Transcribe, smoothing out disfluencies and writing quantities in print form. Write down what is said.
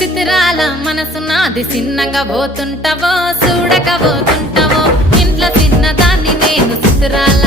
చిత్రాల మనసు నాది చిన్నగా పోతుంటావో చూడక పోతుంటావో ఇంట్లో చిన్నదాన్ని నేను చిత్రాల